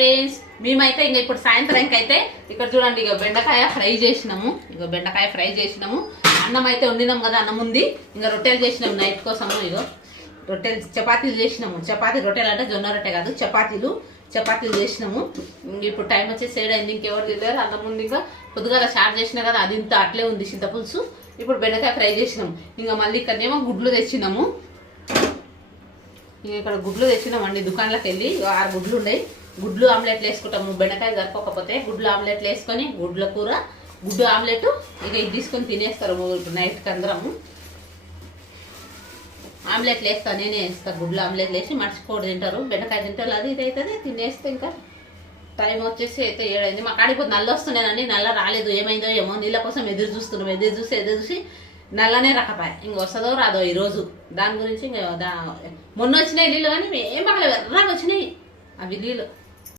Friends, మేమైతే ఇంకా ఇప్పుడు సాయంత్రానికి అయితే ఇక్కడ చూడండి, ఇక బెండకాయ ఫ్రై చేసినాము. అన్నం అయితే వండినాం కదా, అన్నం ఉంది. ఇంకా రొట్టెలు చేసినాము నైట్ కోసము. ఇగో రొట్టెలు చపాతీలు చేసినాము. రొట్టెలు అంటే జొన్న రొట్టె కాదు, చపాతీలు చేసినాము. ఇప్పుడు టైం వచ్చేసి 7 అయింది. ఇంకెవరు తిన్నారు? అన్నం ఉంది. ఇంకా పొద్దుగాల స్టార్ట్ చేసినా కదా, అది ఇంత అట్లే ఉంది చింతపులుసు. ఇప్పుడు బెండకాయ ఫ్రై చేసినాము. ఇంకా మళ్ళీ ఇక్కడనేమో గుడ్లు తెచ్చినాము. ఇక్కడ గుడ్లు తెచ్చినామండి దుకాణంలోకి వెళ్ళి. 6 గుడ్లు ఉన్నాయి. గుడ్లు ఆమ్లెట్లు వేసుకుంటాము. బెండకాయ సరిపోకపోతే గుడ్లు ఆమ్లెట్లు వేసుకొని, గుడ్ల కూర, గుడ్డు ఆమ్లెట్ ఇక ఇది తీసుకొని తినేస్తారు నైట్కి అందరము. ఆమ్లెట్లు వేస్తా, నేనే వేస్తా. గుడ్లు ఆమ్లెట్లు వేసి మర్చిపోడు తింటారు. బెండకాయ తింటారు, అది ఇది అవుతుంది. తినేస్తే ఇంకా టైం వచ్చేసి అయితే 7 అయింది. మా కాడిపోతే నల్ల వస్తున్నానండి. నల్ల రాలేదు, ఏమైందో ఏమో. నీళ్ళ కోసం ఎదురు చూస్తున్నాం. ఎదురు చూసి నల్లనే రకపాయ. ఇంక వస్తుందో రాదో ఈరోజు. దాని గురించి ఇంకా మొన్న వచ్చినాయి నీళ్ళు, కానీ ఏం బాగలేదు, ఎర్రగా వచ్చినాయి అవి నీళ్ళు.